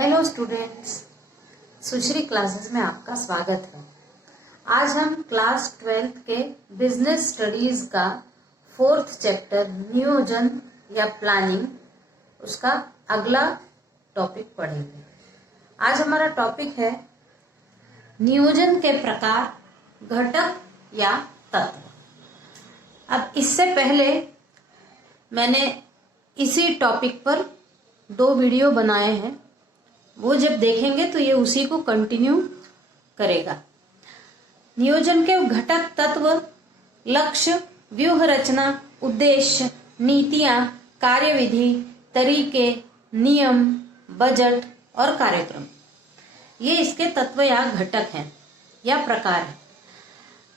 Hello students, सुश्री classes में आपका स्वागत है। आज हम क्लास 12th के बिजनेस स्टडीज का 4th चैप्टर नियोजन या प्लानिंग, उसका अगला टॉपिक पढ़ेंगे। आज हमारा टॉपिक है नियोजन के प्रकार, घटक या तत्व। अब इससे पहले मैंने इसी टॉपिक पर 2 वीडियो बनाए हैं, वो जब देखेंगे तो ये उसी को कंटिन्यू करेगा। नियोजन के घटक तत्व लक्ष्य, व्यूह रचना, उद्देश्य, नीतियां, कार्यविधि, तरीके, नियम, बजट और कार्यक्रम, ये इसके तत्व या घटक हैं या प्रकार हैं।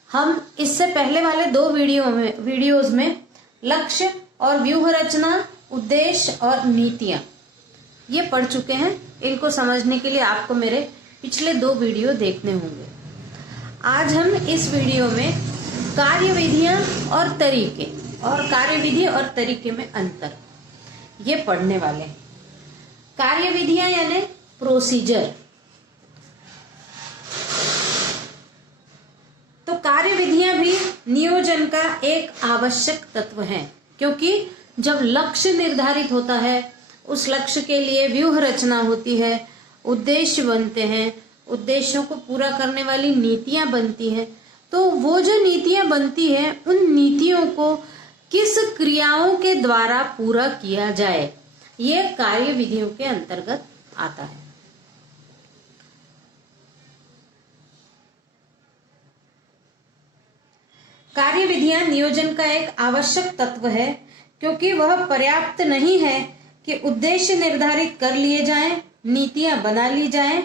हम इससे पहले वाले 2 वीडियोज में लक्ष्य और व्यूह रचना, उद्देश्य और नीतियां ये पढ़ चुके हैं। इनको समझने के लिए आपको मेरे पिछले 2 वीडियो देखने होंगे। आज हम इस वीडियो में कार्यविधियां और तरीके और कार्यविधि और तरीके में अंतर ये पढ़ने वाले हैं। कार्यविधियां यानी प्रोसीजर। तो कार्यविधियां भी नियोजन का एक आवश्यक तत्व है, क्योंकि जब लक्ष्य निर्धारित होता है, उस लक्ष्य के लिए व्यूह रचना होती है, उद्देश्य बनते हैं, उद्देश्यों को पूरा करने वाली नीतियां बनती हैं। तो वो जो नीतियां बनती हैं, उन नीतियों को किस क्रियाओं के द्वारा पूरा किया जाए, ये कार्यविधियों के अंतर्गत आता है। कार्यविधियां नियोजन का एक आवश्यक तत्व है, क्योंकि वह पर्याप्त नहीं है कि उद्देश्य निर्धारित कर लिए जाएं, नीतियां बना ली जाएं,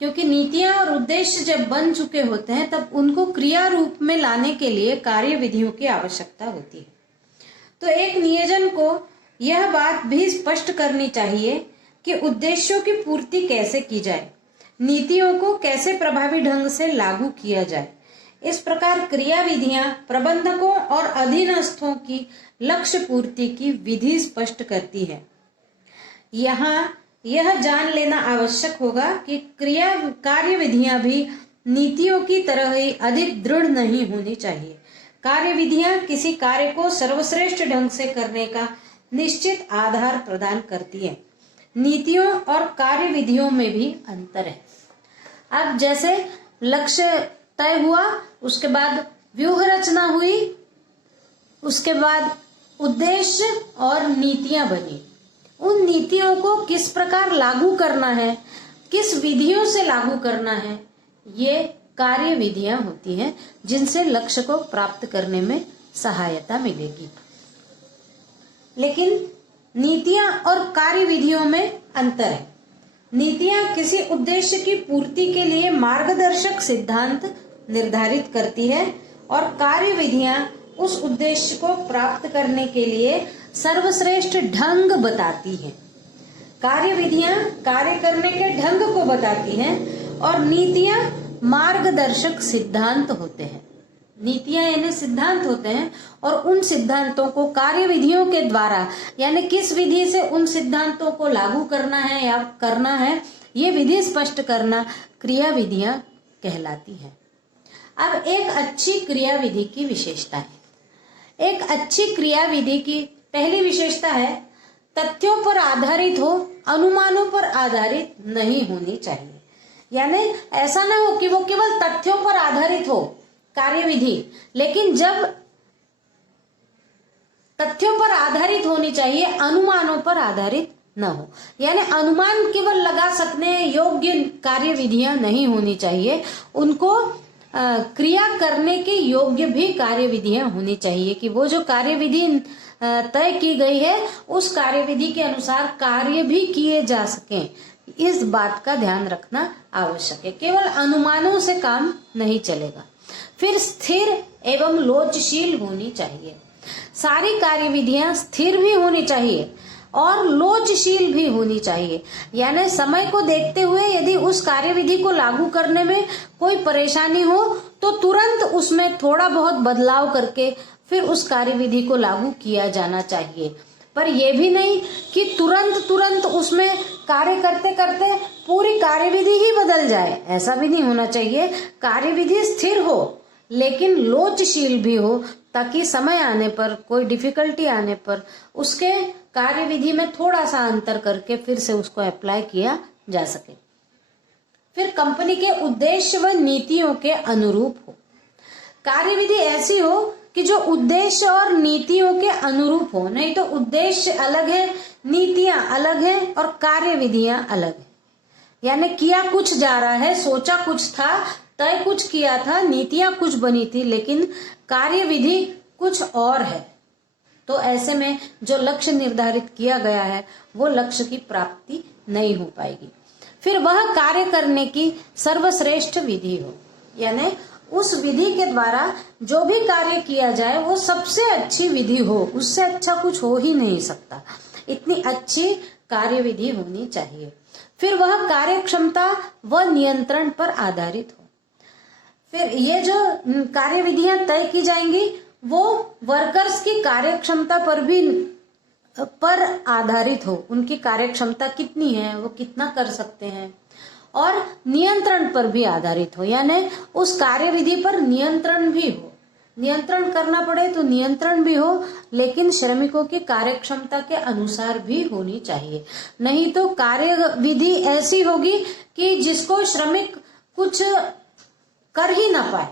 क्योंकि नीतियां और उद्देश्य जब बन चुके होते हैं तब उनको क्रिया रूप में लाने के लिए कार्यविधियों की आवश्यकता होती है। तो एक नियोजन को यह बात भी स्पष्ट करनी चाहिए कि उद्देश्यों की पूर्ति कैसे की जाए, नीतियों को कैसे प्रभावी ढंग से लागू किया जाए। इस प्रकार क्रियाविधियां प्रबंधकों और अधीनस्थों की लक्ष्य पूर्ति की विधि स्पष्ट करती है। यहाँ यह जान लेना आवश्यक होगा कि कार्यविधियां भी नीतियों की तरह ही अधिक दृढ़ नहीं होनी चाहिए। कार्यविधियां किसी कार्य को सर्वश्रेष्ठ ढंग से करने का निश्चित आधार प्रदान करती है। नीतियों और कार्यविधियों में भी अंतर है। अब जैसे लक्ष्य तय हुआ, उसके बाद व्यूह रचना हुई, उसके बाद उद्देश्य और नीतियां बनी। उन नीतियों को किस प्रकार लागू करना है, किस विधियों से लागू करना है, ये कार्यविधियां होती हैं, जिनसे लक्ष्य को प्राप्त करने में सहायता मिलेगी। लेकिन नीतियां और कार्यविधियों में अंतर है। नीतियां किसी उद्देश्य की पूर्ति के लिए मार्गदर्शक सिद्धांत निर्धारित करती है और कार्यविधियां उस उद्देश्य को प्राप्त करने के लिए सर्वश्रेष्ठ ढंग बताती हैं। कार्यविधियां कार्य करने के ढंग को बताती हैं और नीतियां मार्गदर्शक सिद्धांत होते हैं। नीतियां यानी सिद्धांत होते हैं और उन सिद्धांतों को कार्यविधियों के द्वारा, यानी किस विधि से उन सिद्धांतों को लागू करना है या करना है, ये विधि स्पष्ट करना क्रियाविधियां कहलाती हैं। अब एक अच्छी क्रियाविधि की विशेषता है। एक अच्छी क्रियाविधि की पहली विशेषता है तथ्यों पर आधारित हो, अनुमानों पर आधारित नहीं होनी चाहिए। यानी ऐसा ना हो कि वो केवल तथ्यों पर आधारित हो कार्यविधि, लेकिन जब तथ्यों पर आधारित होनी चाहिए, अनुमानों पर आधारित न हो। यानी अनुमान केवल लगा सकने योग्य कार्यविधियां नहीं होनी चाहिए, उनको क्रिया करने के योग्य भी कार्यविधियां होनी चाहिए कि वो जो कार्यविधि तय की गई है उस कार्यविधि के अनुसार कार्य भी किए जा सकें। इस बात का ध्यान रखना आवश्यक है। केवल अनुमानों से काम नहीं चलेगा। फिर स्थिर एवं लोचशील होनी चाहिए। सारी कार्यविधियां स्थिर भी होनी चाहिए और लोचशील भी होनी चाहिए। यानी समय को देखते हुए यदि उस कार्यविधि को लागू करने में कोई परेशानी हो तो तुरंत उसमें थोड़ा बहुत बदलाव करके फिर उस कार्यविधि को लागू किया जाना चाहिए। पर यह भी नहीं कि तुरंत उसमें कार्य करते करते पूरी कार्यविधि ही बदल जाए, ऐसा भी नहीं होना चाहिए। कार्यविधि स्थिर हो लेकिन लोचशील भी हो, ताकि समय आने पर, कोई डिफिकल्टी आने पर उसके कार्यविधि में थोड़ा सा अंतर करके फिर से उसको अप्लाई किया जा सके। फिर कंपनी के उद्देश्य व नीतियों के अनुरूप हो। कार्यविधि ऐसी हो कि जो उद्देश्य और नीतियों के अनुरूप हो, नहीं तो उद्देश्य अलग है, नीतियां अलग है और कार्यविधियां अलग है। यानी किया कुछ जा रहा है, सोचा कुछ था, तय कुछ किया था, नीतियां कुछ बनी थी, लेकिन कार्यविधि कुछ और है। तो ऐसे में जो लक्ष्य निर्धारित किया गया है वो लक्ष्य की प्राप्ति नहीं हो पाएगी। फिर वह कार्य करने की सर्वश्रेष्ठ विधि हो, यानी उस विधि के द्वारा जो भी कार्य किया जाए वो सबसे अच्छी विधि हो, उससे अच्छा कुछ हो ही नहीं सकता, इतनी अच्छी कार्य विधि होनी चाहिए। फिर वह कार्य क्षमता व नियंत्रण पर आधारित हो। फिर ये जो कार्य विधियां तय की जाएंगी वो वर्कर्स की कार्य क्षमता पर आधारित हो, उनकी कार्य क्षमता कितनी है, वो कितना कर सकते हैं, और नियंत्रण पर भी आधारित हो, यानी उस कार्य विधि पर नियंत्रण भी हो। नियंत्रण करना पड़े तो नियंत्रण भी हो, लेकिन श्रमिकों की कार्य क्षमता के अनुसार भी होनी चाहिए। नहीं तो कार्य विधि ऐसी होगी कि जिसको श्रमिक कुछ कर ही ना पाए।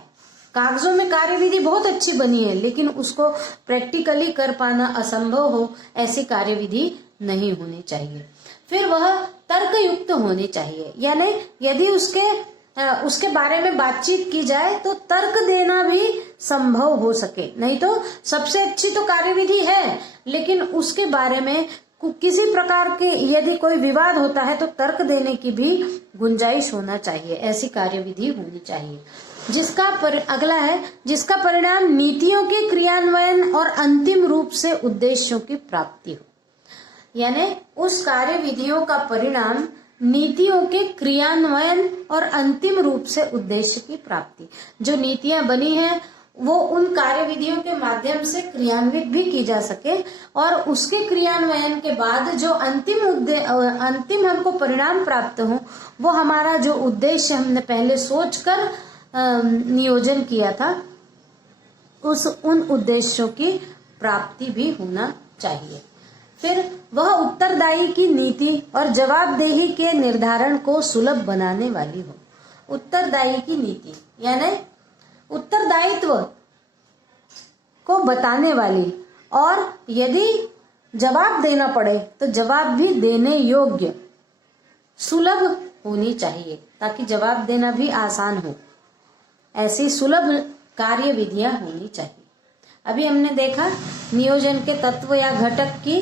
कागजों में कार्य विधि बहुत अच्छी बनी है, लेकिन उसको प्रैक्टिकली कर पाना असंभव हो, ऐसी कार्य विधि नहीं होनी चाहिए। फिर वह तर्कयुक्त होनी चाहिए, यानी यदि उसके बारे में बातचीत की जाए तो तर्क देना भी संभव हो सके। नहीं तो सबसे अच्छी तो कार्यविधि है, लेकिन उसके बारे में किसी प्रकार के यदि कोई विवाद होता है तो तर्क देने की भी गुंजाइश होना चाहिए, ऐसी कार्यविधि होनी चाहिए। अगला है जिसका परिणाम नीतियों के क्रियान्वयन और अंतिम रूप से उद्देश्यों की प्राप्ति हो, यानी उस कार्य विधियों का परिणाम नीतियों के क्रियान्वयन और अंतिम रूप से उद्देश्य की प्राप्ति। जो नीतियां बनी हैं वो उन कार्य विधियों के माध्यम से क्रियान्वित भी की जा सके, और उसके क्रियान्वयन के बाद जो अंतिम हमको परिणाम प्राप्त हो, वो हमारा जो उद्देश्य हमने पहले सोचकर नियोजन किया था, उन उद्देश्यों की प्राप्ति भी होना चाहिए। फिर वह उत्तरदायी की नीति और जवाबदेही के निर्धारण को सुलभ बनाने वाली हो। उत्तरदायी की नीति यानी उत्तरदायित्व को बताने वाली, और यदि जवाब देना पड़े तो जवाब भी देने योग्य, सुलभ होनी चाहिए, ताकि जवाब देना भी आसान हो। ऐसी सुलभ कार्य विधियां होनी चाहिए। अभी हमने देखा नियोजन के तत्व या घटक की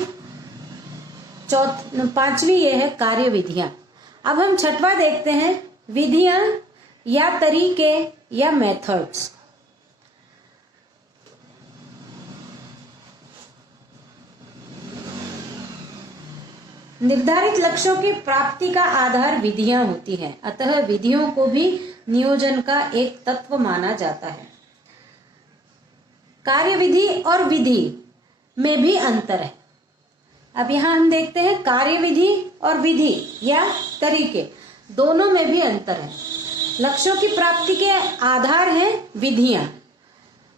पांचवी ये है कार्य विधियां। अब हम छठवां देखते हैं, विधियां या तरीके या मेथड्स। निर्धारित लक्ष्यों की प्राप्ति का आधार विधियां होती हैं, अतः विधियों को भी नियोजन का एक तत्व माना जाता है। कार्यविधि और विधि में भी अंतर है। अब यहाँ हम देखते हैं कार्यविधि और विधि या तरीके, दोनों में भी अंतर है। लक्ष्यों की प्राप्ति के आधार हैं विधियां,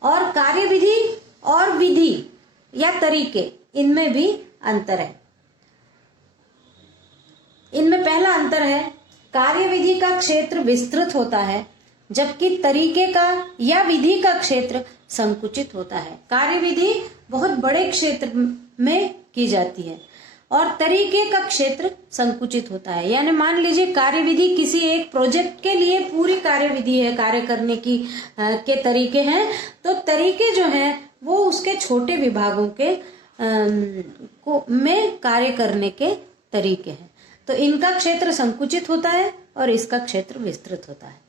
और कार्यविधि और विधि या तरीके, इनमें भी अंतर है। इनमें पहला अंतर है, कार्यविधि का क्षेत्र विस्तृत होता है, जबकि तरीके का या विधि का क्षेत्र संकुचित होता है। कार्यविधि बहुत बड़े क्षेत्र में की जाती है और तरीके का क्षेत्र संकुचित होता है। यानी मान लीजिए कार्यविधि किसी एक प्रोजेक्ट के लिए पूरी कार्यविधि है, कार्य करने की के तरीके हैं, तो तरीके जो हैं वो उसके छोटे विभागों के में कार्य करने के तरीके हैं। तो इनका क्षेत्र संकुचित होता है और इसका क्षेत्र विस्तृत होता है।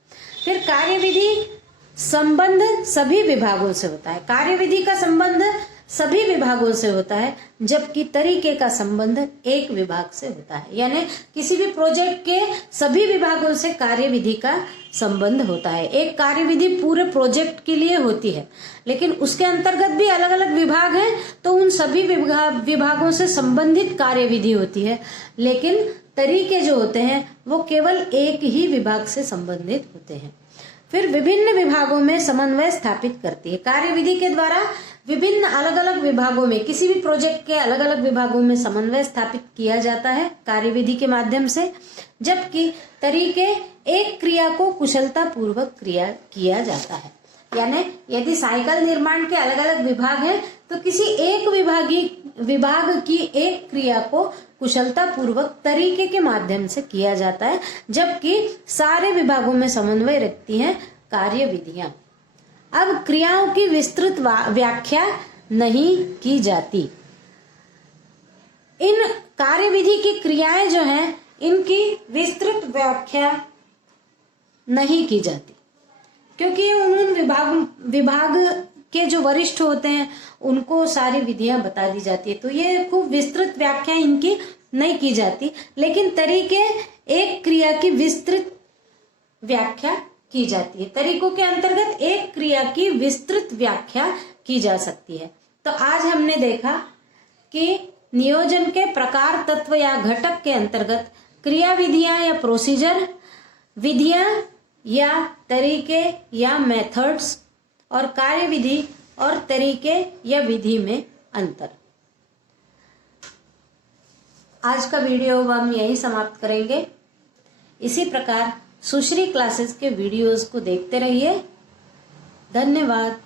फिर कार्यविधि संबंध सभी विभागों से होता है। कार्यविधि का संबंध सभी विभागों से होता है, जबकि तरीके का संबंध एक विभाग से होता है। यानी किसी भी प्रोजेक्ट के सभी विभागों से कार्यविधि का संबंध होता है। एक कार्यविधि पूरे प्रोजेक्ट के लिए होती है, लेकिन उसके अंतर्गत भी अलग अलग विभाग हैं, तो उन सभी विभागों से संबंधित कार्यविधि होती है। लेकिन तरीके जो होते हैं वो केवल एक ही विभाग से संबंधित होते हैं। फिर विभिन्न विभागों में समन्वय स्थापित करती है। कार्यविधि के द्वारा विभिन्न अलग अलग विभागों में, किसी भी प्रोजेक्ट के अलग अलग विभागों में समन्वय स्थापित किया जाता है कार्यविधि के माध्यम से, जबकि तरीके एक क्रिया को कुशलता पूर्वक किया जाता है। यानी यदि साइकिल निर्माण के अलग अलग विभाग हैं तो किसी एक विभाग की एक क्रिया को कुशलता पूर्वक तरीके के माध्यम से किया जाता है, जबकि सारे विभागों में समन्वय रखती हैं कार्यविधियां। अब क्रियाओं की विस्तृत व्याख्या नहीं की जाती। इन कार्यविधि की क्रियाएं जो हैं इनकी विस्तृत व्याख्या नहीं की जाती, क्योंकि उन विभाग के जो वरिष्ठ होते हैं उनको सारी विधियां बता दी जाती है, तो ये खूब विस्तृत व्याख्या इनकी नहीं की जाती। लेकिन तरीके एक क्रिया की विस्तृत व्याख्या की जाती है। तरीकों के अंतर्गत एक क्रिया की विस्तृत व्याख्या की जा सकती है। तो आज हमने देखा कि नियोजन के प्रकार, तत्व या घटक के अंतर्गत क्रिया विधियां या प्रोसीजर, विधियां या तरीके या मेथड्स, और कार्यविधि और तरीके या विधि में अंतर। आज का वीडियो हम यही समाप्त करेंगे। इसी प्रकार सुश्री क्लासेस के वीडियोस को देखते रहिए। धन्यवाद।